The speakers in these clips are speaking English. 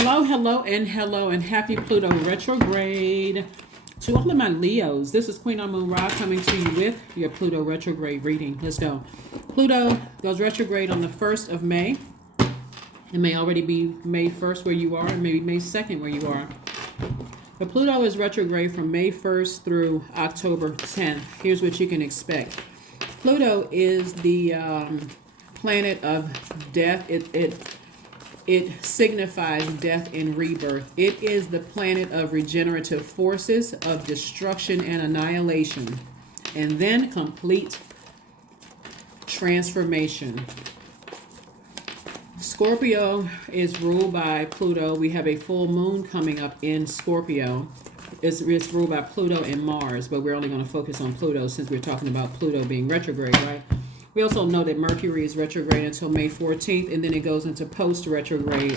Hello, and happy Pluto retrograde to all of my Leos. This is Queen on Moon Ra coming to you with your Pluto retrograde reading. Let's go. Pluto goes retrograde on the 1st of May. It may already be May 1st where you are, and maybe May 2nd where you are. But Pluto is retrograde from May 1st through October 10th. Here's what you can expect. Pluto is the planet of death. It signifies death and rebirth. It is the planet of regenerative forces, of destruction and annihilation, and then complete transformation. Scorpio is ruled by Pluto. We have a full moon coming up in Scorpio. It's ruled by Pluto and Mars, but we're only going to focus on Pluto since we're talking about Pluto being retrograde, right? We also know that Mercury is retrograde until May 14th, and then it goes into post-retrograde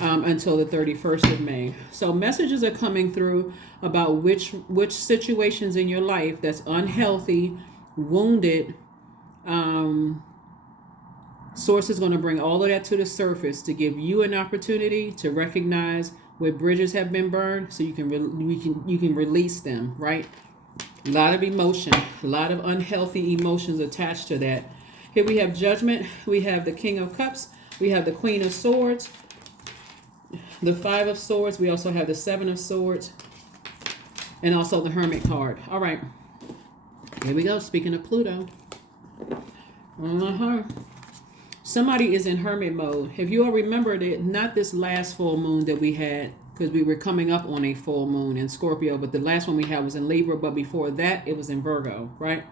until the 31st of May. So messages are coming through about which situations in your life that's unhealthy, wounded. Source is going to bring all of that to the surface to give you an opportunity to recognize where bridges have been burned, so you can release them, right? A lot of emotion, a lot of unhealthy emotions attached to that. Here we have Judgment. We have the King of Cups. We have the Queen of Swords, the Five of Swords. We also have the Seven of Swords, and also the Hermit card. All right, here we go. Speaking of Pluto. Somebody is in hermit mode. If you all remember that, not this last full moon that we had, because we were coming up on a full moon in Scorpio, but the last one we had was in Libra, but before that it was in Virgo, right?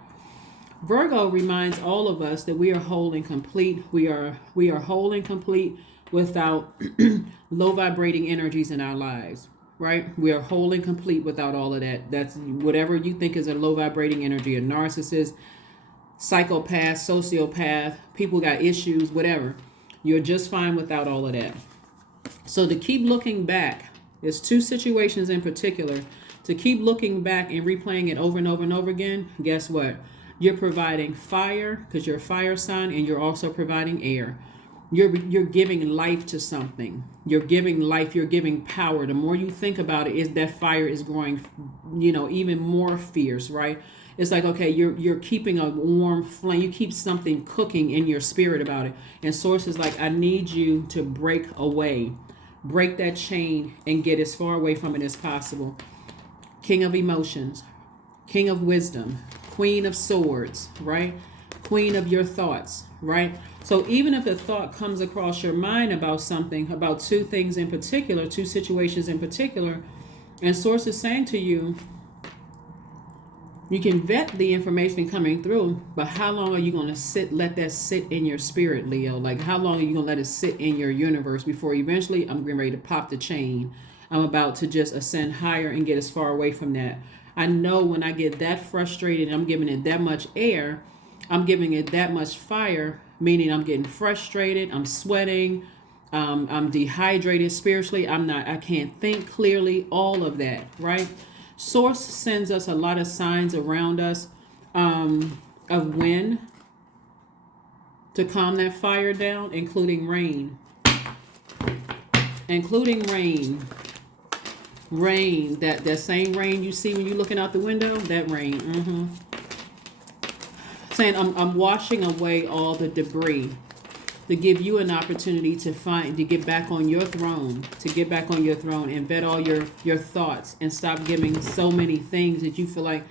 Virgo reminds all of us that we are whole and complete. We are whole and complete without low vibrating energies in our lives, right? We are whole and complete without all of that. That's whatever you think is a low vibrating energy, a narcissist, psychopath, sociopath, people got issues, whatever. You're just fine without all of that. So to keep looking back, there's two situations in particular. To keep looking back and replaying it over and over and over again, guess what? You're providing fire because you're a fire sign, and you're also providing air. You're giving life to something. You're giving life. You're giving power. The more you think about it, is that fire is growing, even more fierce, right? It's like, okay, you're keeping a warm flame. You keep something cooking in your spirit about it. And Source is like, I need you to break away. Break that chain and get as far away from it as possible. King of emotions, King of wisdom, Queen of swords, right? Queen of your thoughts, right? So even if a thought comes across your mind about something, about two things in particular, two situations in particular, and Source is saying to you, you can vet the information coming through, but how long are you going to let that sit in your spirit, Leo? Like, how long are you going to let it sit in your universe before eventually I'm getting ready to pop the chain? I'm about to just ascend higher and get as far away from that. I know when I get that frustrated, I'm giving it that much air, I'm giving it that much fire, meaning I'm getting frustrated, I'm sweating, I'm dehydrated spiritually, I can't think clearly, all of that, right? Source sends us a lot of signs around us of when to calm that fire down, including rain. Rain, that same rain you see when you're looking out the window, that rain. Saying I'm washing away all the debris to give you an opportunity to get back on your throne, and vet all your thoughts, and stop giving so many things that you feel like,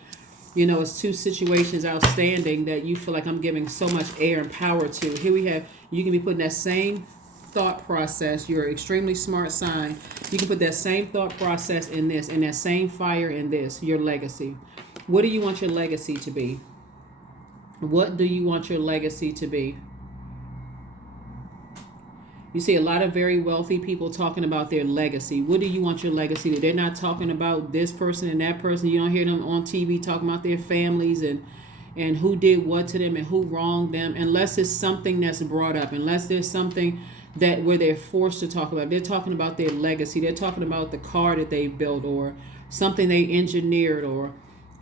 it's two situations outstanding that you feel like I'm giving so much air and power to. Here we have, you can be putting that same thought process. You're an extremely smart sign. You can put that same thought process in this, and that same fire in this, your legacy. What do you want your legacy to be? What do you want your legacy to be? You see a lot of very wealthy people talking about their legacy. What do you want your legacy to? They're not talking about this person and that person. You don't hear them on TV talking about their families and who did what to them and who wronged them, unless it's something that's brought up, unless there's something that where they're forced to talk about. They're talking about their legacy. They're talking about the car that they built, or something they engineered, or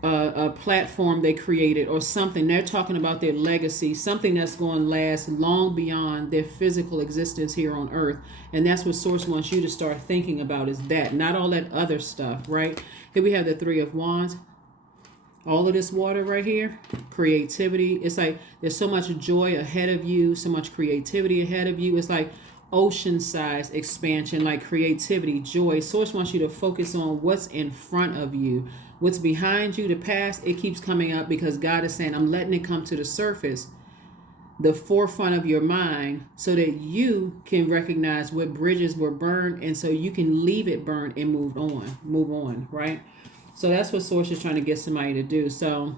a platform they created or something. They're talking about their legacy, something that's going to last long beyond their physical existence here on earth. And that's what Source wants you to start thinking about, is that, not all that other stuff, right? Here we have the Three of Wands. All of this water right here, creativity. It's like there's so much joy ahead of you, so much creativity ahead of you. It's like ocean size expansion, like creativity, joy. Source wants you to focus on what's in front of you. What's behind you, the past, it keeps coming up because God is saying, I'm letting it come to the surface, the forefront of your mind, so that you can recognize what bridges were burned, and so you can leave it burned and move on, right? So that's what Source is trying to get somebody to do. So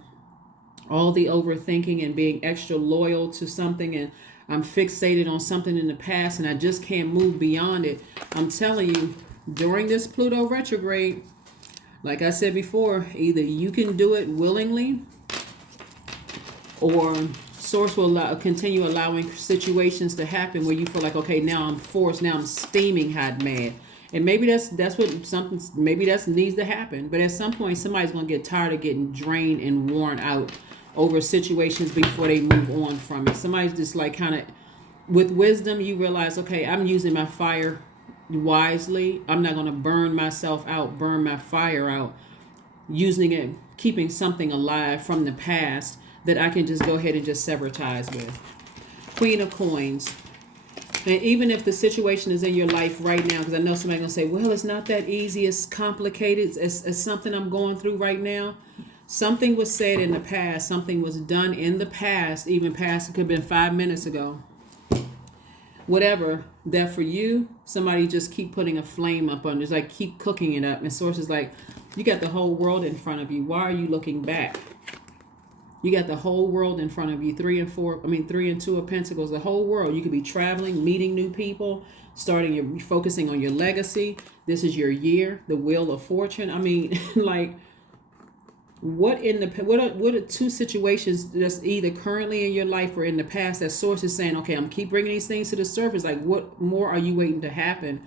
all the overthinking and being extra loyal to something, and I'm fixated on something in the past and I just can't move beyond it. I'm telling you, during this Pluto retrograde, like I said before, either you can do it willingly, or Source will continue allowing situations to happen where you feel like, okay, now I'm forced, now I'm steaming hot mad. And maybe that's what something, maybe that needs to happen. But at some point, somebody's going to get tired of getting drained and worn out over situations before they move on from it. Somebody's just like kind of, with wisdom, you realize, okay, I'm using my fire wisely. I'm not going to burn myself out, burn my fire out, using it, keeping something alive from the past that I can just go ahead and just sever ties with. Queen of Coins. And even if the situation is in your life right now, because I know somebody's going to say, well, it's not that easy, it's complicated, it's something I'm going through right now. Something was said in the past, something was done in the past, even past, it could have been 5 minutes ago. Whatever, that for you, somebody just keep putting a flame up on it. It's like keep cooking it up. And Source is like, you got the whole world in front of you. Why are you looking back? You got the whole world in front of you. 3 and 2 of Pentacles, the whole world. You could be traveling, meeting new people, focusing on your legacy. This is your year, the Wheel of Fortune. I mean, like, what are two situations that's either currently in your life or in the past that Source is saying, okay, I'm keep bringing these things to the surface. Like, what more are you waiting to happen?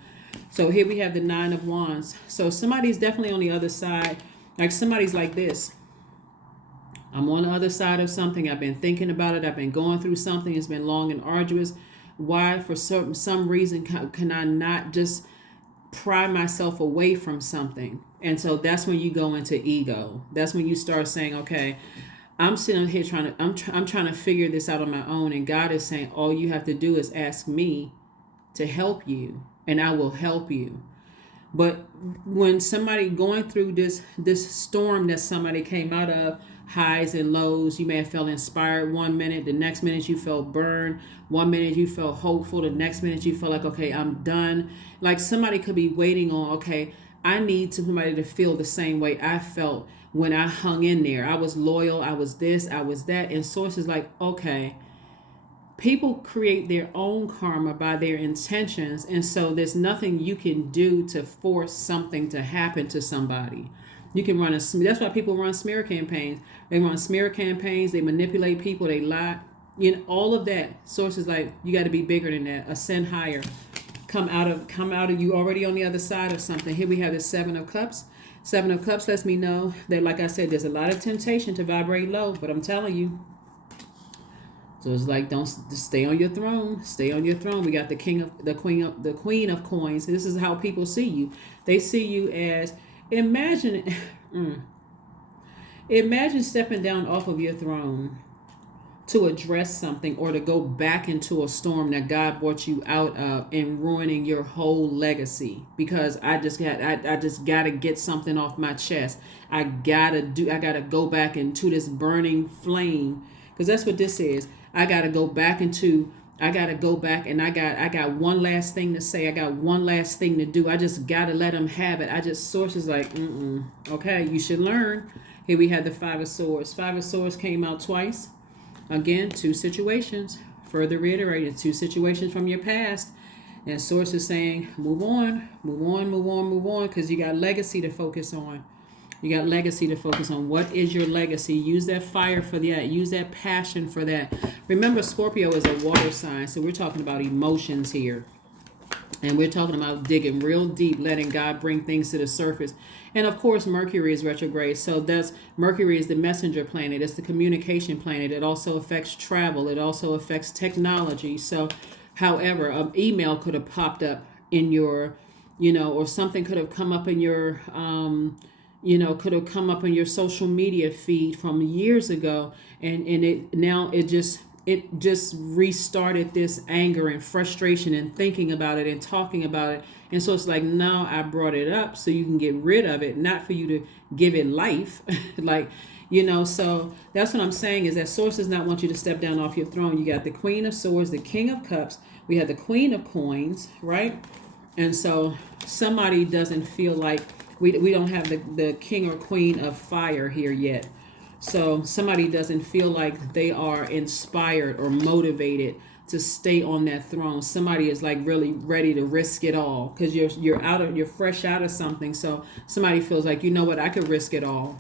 So here we have the Nine of Wands. So somebody's definitely on the other side. Like, somebody's like this. I'm on the other side of something. I've been thinking about it. I've been going through something. It's been long and arduous. Why, for some reason, can I not just pry myself away from something? And so that's when you go into ego. That's when you start saying, okay, I'm sitting here I'm trying to figure this out on my own. And God is saying, all you have to do is ask me to help you, and I will help you. But when somebody going through this storm that somebody came out of, highs and lows, you may have felt inspired 1 minute, the next minute you felt burned, 1 minute you felt hopeful, the next minute you felt like, okay, I'm done. Like, somebody could be waiting on, okay, I need somebody to feel the same way I felt when I hung in there. I was loyal, I was this, I was that. And Source is like, okay, people create their own karma by their intentions. And so there's nothing you can do to force something to happen to somebody. You can that's why people run smear campaigns. They run smear campaigns, they manipulate people, they lie. You know, all of that. Source is like, you got to be bigger than that. Ascend higher. Come out of you already on the other side of something. Here we have the Seven of Cups. Seven of Cups lets me know that, like I said, there's a lot of temptation to vibrate low, but I'm telling you. So it's like, don't just stay on your throne. Stay on your throne. We got the Queen of Coins. This is how people see you. They see you as, imagine stepping down off of your throne to address something, or to go back into a storm that God brought you out of and ruining your whole legacy. Because I just got to get something off my chest. I gotta go back into this burning flame, because that's what this is. I gotta go back and I got one last thing to say. I got one last thing to do. I just gotta let him have it. Source is like, okay, you should learn. Here we have the Five of Swords. Five of Swords came out twice. Again, two situations. Further reiterated, two situations from your past. And Source is saying, move on, because you got legacy to focus on. You got legacy to focus on. What is your legacy? Use that fire for that. Use that passion for that. Remember, Scorpio is a water sign, so we're talking about emotions here. And we're talking about digging real deep, letting God bring things to the surface. And of course, Mercury is retrograde. So that's Mercury is the messenger planet. It's the communication planet. It also affects travel. It also affects technology. So, however, an email could have popped up in your, or something could have come up in your, could have come up in your social media feed from years ago. And it just restarted this anger and frustration and thinking about it and talking about it. And so it's like, now I brought it up so you can get rid of it, not for you to give it life. So that's what I'm saying, is that source does not want you to step down off your throne. You got the Queen of Swords, the King of Cups. We have the Queen of Coins, right? And so somebody doesn't feel like we don't have the King or Queen of Fire here yet. So somebody doesn't feel like they are inspired or motivated to stay on that throne. Somebody is like really ready to risk it all because you're fresh out of something. So somebody feels like, you know what, I could risk it all.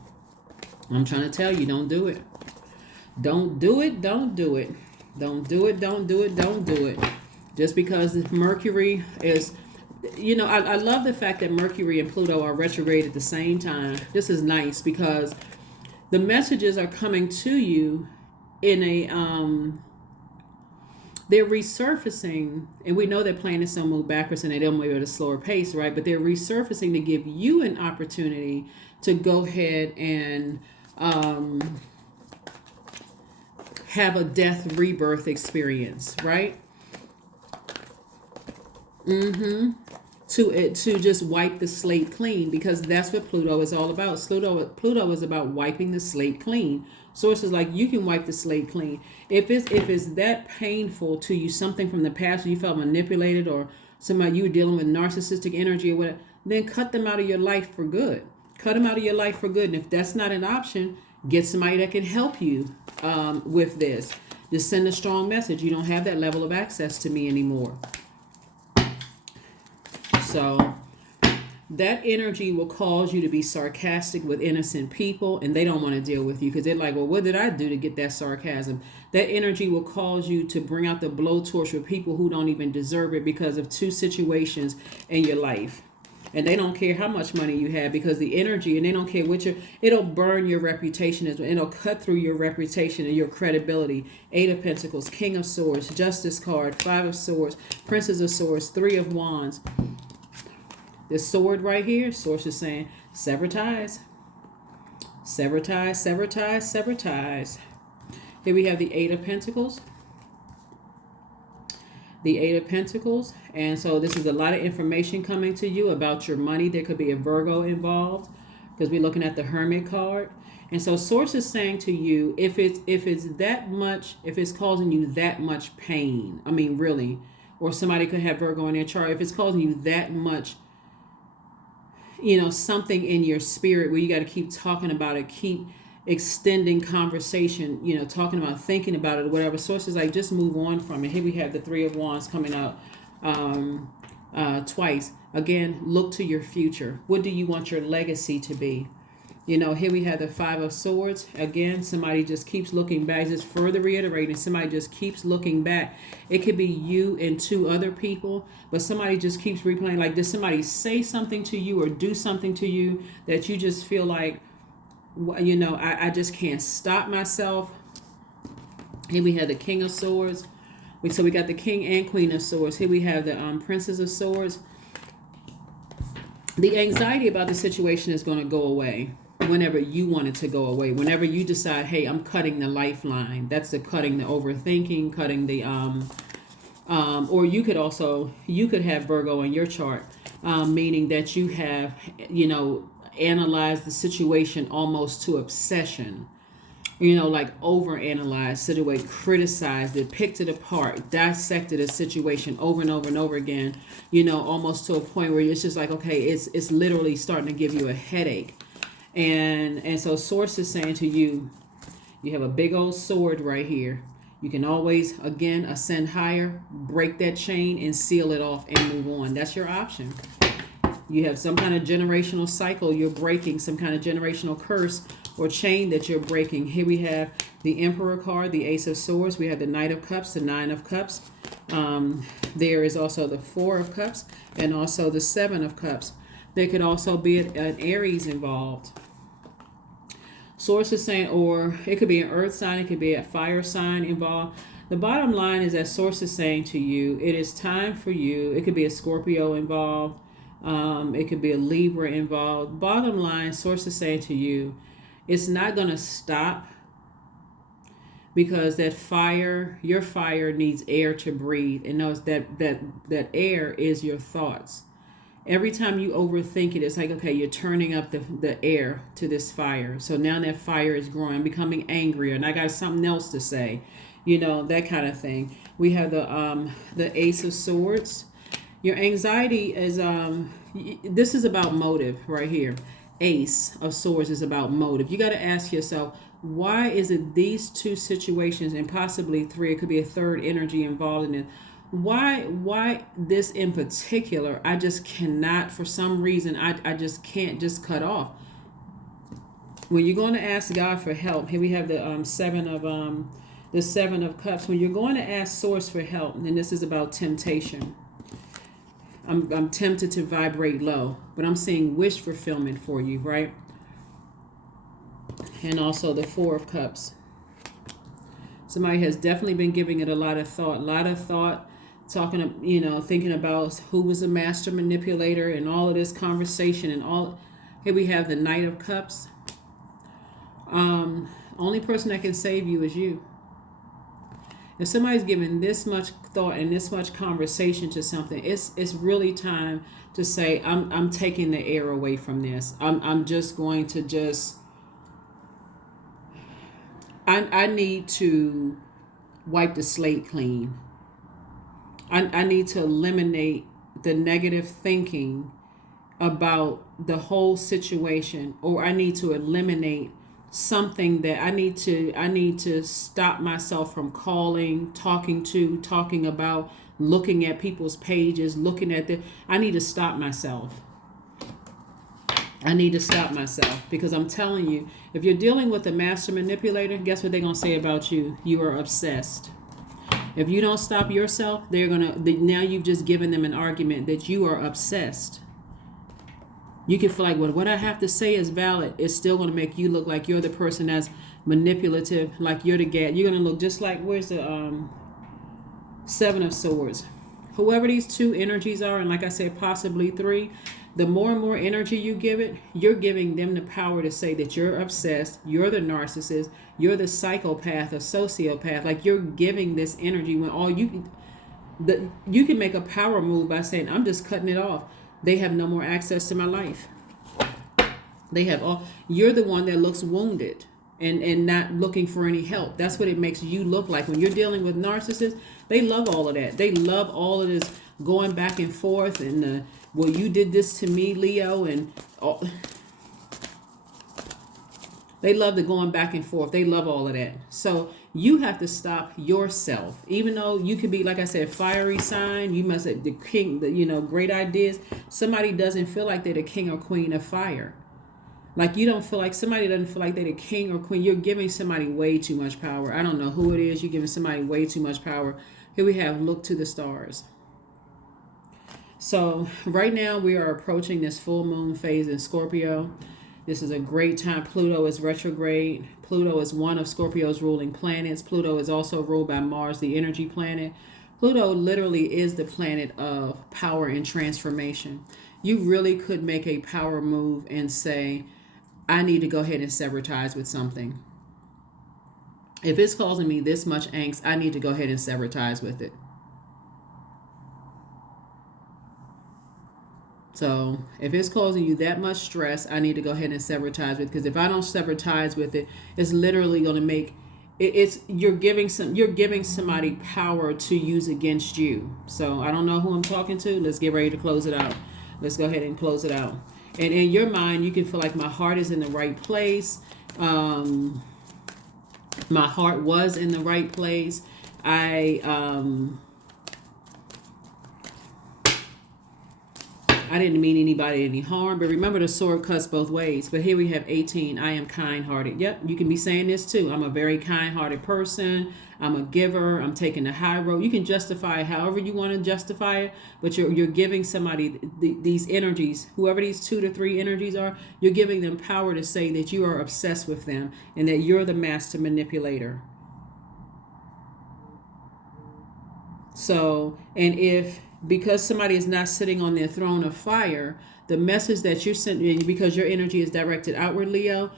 I'm trying to tell you, don't do it. Don't do it. Don't do it. Don't do it. Don't do it. Don't do it. Just because Mercury is, I love the fact that Mercury and Pluto are retrograde at the same time. This is nice because the messages are coming to you in they're resurfacing, and we know that planets don't move backwards and they don't move at a slower pace, right? But they're resurfacing to give you an opportunity to go ahead and have a death rebirth experience, right? To just wipe the slate clean, because that's what Pluto is all about. Pluto is about wiping the slate clean. Source is like, you can wipe the slate clean. If it's that painful to you, something from the past where you felt manipulated, or somebody you were dealing with narcissistic energy or whatever, then cut them out of your life for good. Cut them out of your life for good. And if that's not an option, get somebody that can help you with this. Just send a strong message. You don't have that level of access to me anymore. So that energy will cause you to be sarcastic with innocent people, and they don't want to deal with you because they're like, well, what did I do to get that sarcasm? That energy will cause you to bring out the blowtorch with people who don't even deserve it because of two situations in your life. And they don't care how much money you have, because the energy, and they don't care it'll burn your reputation as well. It'll cut through your reputation and your credibility. 8 of Pentacles, King of Swords, Justice card, 5 of Swords, Princess of Swords, 3 of Wands. This sword right here, Source is saying, sever ties. Sever ties, sever ties, sever ties. Here we have the 8 of Pentacles. The 8 of Pentacles. And so this is a lot of information coming to you about your money. There could be a Virgo involved because we're looking at the Hermit card. And so Source is saying to you, if it's that much, if it's causing you that much pain, I mean, really, or somebody could have Virgo in their chart, if it's causing you that much, something in your spirit where you got to keep talking about it, keep extending conversation, talking about, thinking about it, or whatever. Sources like, just move on from it. Here we have the 3 of Wands coming out twice. Again, look to your future. What do you want your legacy to be? Here we have the 5 of Swords. Again, somebody just keeps looking back. Just further reiterating, somebody just keeps looking back. It could be you and 2 other people, but somebody just keeps replaying. Like, did somebody say something to you or do something to you that you just feel like, I just can't stop myself? Here we have the King of Swords. So we got the King and Queen of Swords. Here we have the Princess of Swords. The anxiety about the situation is going to go away whenever you want it to go away. Whenever you decide, hey, I'm cutting the lifeline. That's the cutting the overthinking, cutting the or you could have Virgo in your chart, meaning that you have, analyzed the situation almost to obsession. Like overanalyzed, situation, criticized it, picked it apart, dissected a situation over and over and over again, almost to a point where it's just like, okay, it's literally starting to give you a headache. And so Source is saying to you, you have a big old sword right here. You can always, again, ascend higher, break that chain and seal it off and move on. That's your option. You have some kind of generational cycle you're breaking, some kind of generational curse, or chain that you're breaking. Here we have the Emperor card, the Ace of Swords. We have the Knight of Cups, the Nine of Cups. There is also the Four of Cups and also the Seven of Cups. There could also be an Aries involved. Source is saying, or it could be an earth sign, it could be a fire sign involved. The bottom line is that Source is saying to you, it is time for you. It could be a Scorpio involved. It could be a Libra involved. Bottom line, Source is saying to you, it's not going to stop, because that fire, your fire needs air to breathe. And knows that air is your thoughts. Every time you overthink it, it's like, okay, you're turning up the air to this fire. So now that fire is growing, becoming angrier, and I got something else to say, that kind of thing. We have the Ace of Swords. Your anxiety is, this is about motive right here. Ace of Swords is about motive. You got to ask yourself, why is it these two situations, and possibly three, it could be a third energy involved in it. Why this in particular, I just cannot, for some reason, I just can't just cut off. When you're going to ask God for help, here we have the Seven of Cups. When you're going to ask Source for help, and this is about temptation. I'm tempted to vibrate low, but I'm seeing wish fulfillment for you, right? And also the Four of Cups. Somebody has definitely been giving it a lot of thought, talking, thinking about who was a master manipulator and all of this conversation and all. Here we have the Knight of Cups. Only person that can save you is you. If somebody's giving this much thought and this much conversation to something, it's really time to say, I'm taking the air away from this. I'm just going to I need to wipe the slate clean. I need to eliminate the negative thinking about the whole situation, or I need to eliminate something that I need to stop myself from talking about, looking at people's pages, I need to stop myself. Because I'm telling you, if you're dealing with a master manipulator, guess what they're going to say about you? You are obsessed. If you don't stop yourself, now you've just given them an argument that you are obsessed. You can feel like, well, what I have to say is valid. It's still going to make you look like you're the person that's manipulative, like you're the gad. You're going to look just like, where's the Seven of Swords? Whoever these two energies are, and like I said, possibly three, the more and more energy you give it, you're giving them the power to say that you're obsessed, you're the narcissist, you're the psychopath or sociopath. Like you're giving this energy when all you can make a power move by saying, I'm just cutting it off. They have no more access to my life. You're the one that looks wounded and not looking for any help. That's what it makes you look like. When you're dealing with narcissists, they love all of that. They love all of this going back and forth and well, you did this to me, Leo, and they love the going back and forth. They love all of that. So you have to stop yourself. Even though you could be, like I said, fiery sign, you must have the king, great ideas. Somebody doesn't feel like they're the king or queen of fire. Like somebody doesn't feel like they're the king or queen. You're giving somebody way too much power. I don't know who it is. You're giving somebody way too much power. Here we have look to the stars. So right now we are approaching this full moon phase in Scorpio. This is a great time. Pluto is retrograde. Pluto is one of Scorpio's ruling planets. Pluto is also ruled by Mars, the energy planet. Pluto literally is the planet of power and transformation. You really could make a power move and say, I need to go ahead and sever ties with something. If it's causing me this much angst, I need to go ahead and sever ties with it. So if it's causing you that much stress, I need to go ahead and sever ties with it. Because if I don't sever ties with it, it's literally going to make you're giving somebody power to use against you. So I don't know who I'm talking to. Let's get ready to close it out. Let's go ahead and close it out. And in your mind, you can feel like my heart is in the right place. My heart was in the right place. I didn't mean anybody any harm, but remember the sword cuts both ways. But here we have 18. I am kind-hearted. Yep, you can be saying this too. I'm a very kind-hearted person. I'm a giver. I'm taking the high road. You can justify it however you want to justify it, but you're giving somebody these energies, whoever these 2 to 3 energies are, you're giving them power to say that you are obsessed with them and that you're the master manipulator. So, and if because somebody is not sitting on their throne of fire, the message that you're sending, because your energy is directed outward, Leo,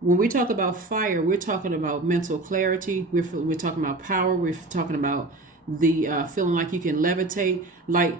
when we talk about fire, we're talking about mental clarity. We're talking about power. We're talking about the feeling like you can levitate. Like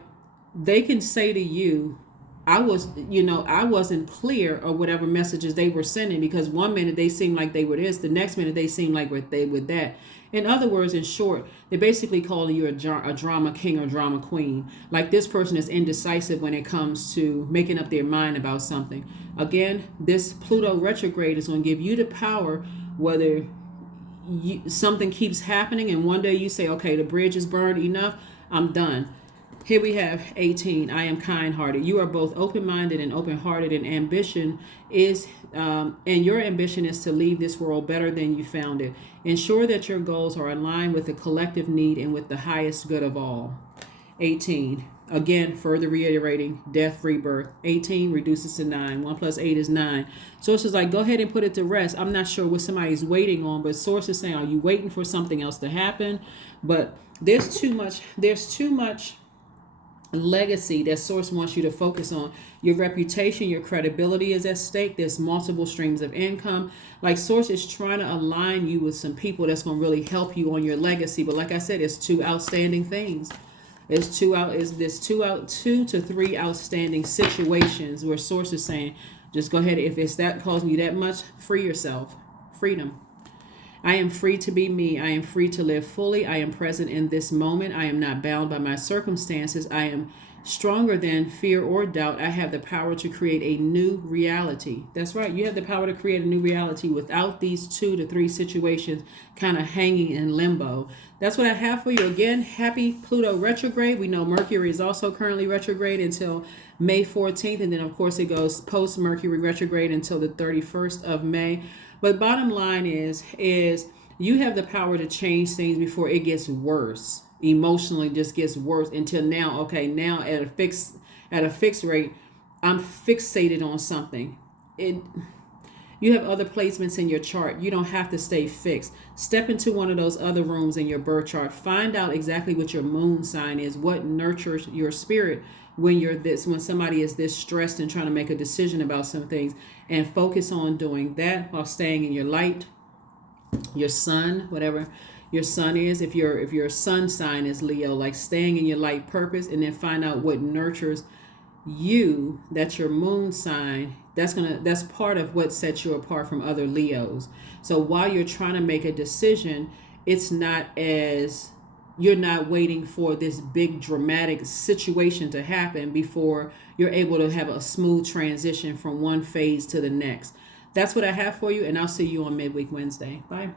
they can say to you, I wasn't clear or whatever messages they were sending, because one minute they seem like they were this, the next minute they seem like they were that. In other words, in short, they're basically calling you a drama king or drama queen. Like this person is indecisive when it comes to making up their mind about something. Again, this Pluto retrograde is going to give you the power, whether something keeps happening and one day you say, okay, the bridge is burned, enough, I'm done. Here we have 18. I am kind-hearted. You are both open-minded and open-hearted, and ambition is, and your ambition is to leave this world better than you found it. Ensure that your goals are aligned with the collective need and with the highest good of all. 18. Again, further reiterating, death, rebirth. 18 reduces to 9. 1 plus 8 is 9. Source is like, go ahead and put it to rest. I'm not sure what somebody's waiting on, but Source is saying, are you waiting for something else to happen? But there's too much legacy that Source wants you to focus on. Your reputation, your credibility is at stake. There's multiple streams of income. Like Source is trying to align you with some people that's going to really help you on your legacy. But like I said, it's 2 outstanding things. It's 2 to 3 outstanding situations where Source is saying, just go ahead. If it's that causing you that much, free yourself. Freedom. I am free to be me. I am free to live fully. I am present in this moment. I am not bound by my circumstances. I am stronger than fear or doubt. I have the power to create a new reality. That's right. You have the power to create a new reality without these 2 to 3 situations kind of hanging in limbo. That's what I have for you. Again, happy Pluto retrograde. We know Mercury is also currently retrograde until May 14th. And then, of course, it goes post-Mercury retrograde until the 31st of May. But bottom line is you have the power to change things before it gets worse. Emotionally just gets worse until now. Okay, now at a fixed rate, I'm fixated on something. You have other placements in your chart. You don't have to stay fixed. Step into one of those other rooms in your birth chart. Find out exactly what your moon sign is, what nurtures your spirit when somebody is this stressed and trying to make a decision about some things, and focus on doing that while staying in your light, your sun, whatever your sun is. If your sun sign is Leo, like staying in your light purpose, and then find out what nurtures you. That's your moon sign. That's part of what sets you apart from other Leos. So while you're trying to make a decision, you're not waiting for this big dramatic situation to happen before you're able to have a smooth transition from one phase to the next. That's what I have for you, and I'll see you on Midweek Wednesday. Bye.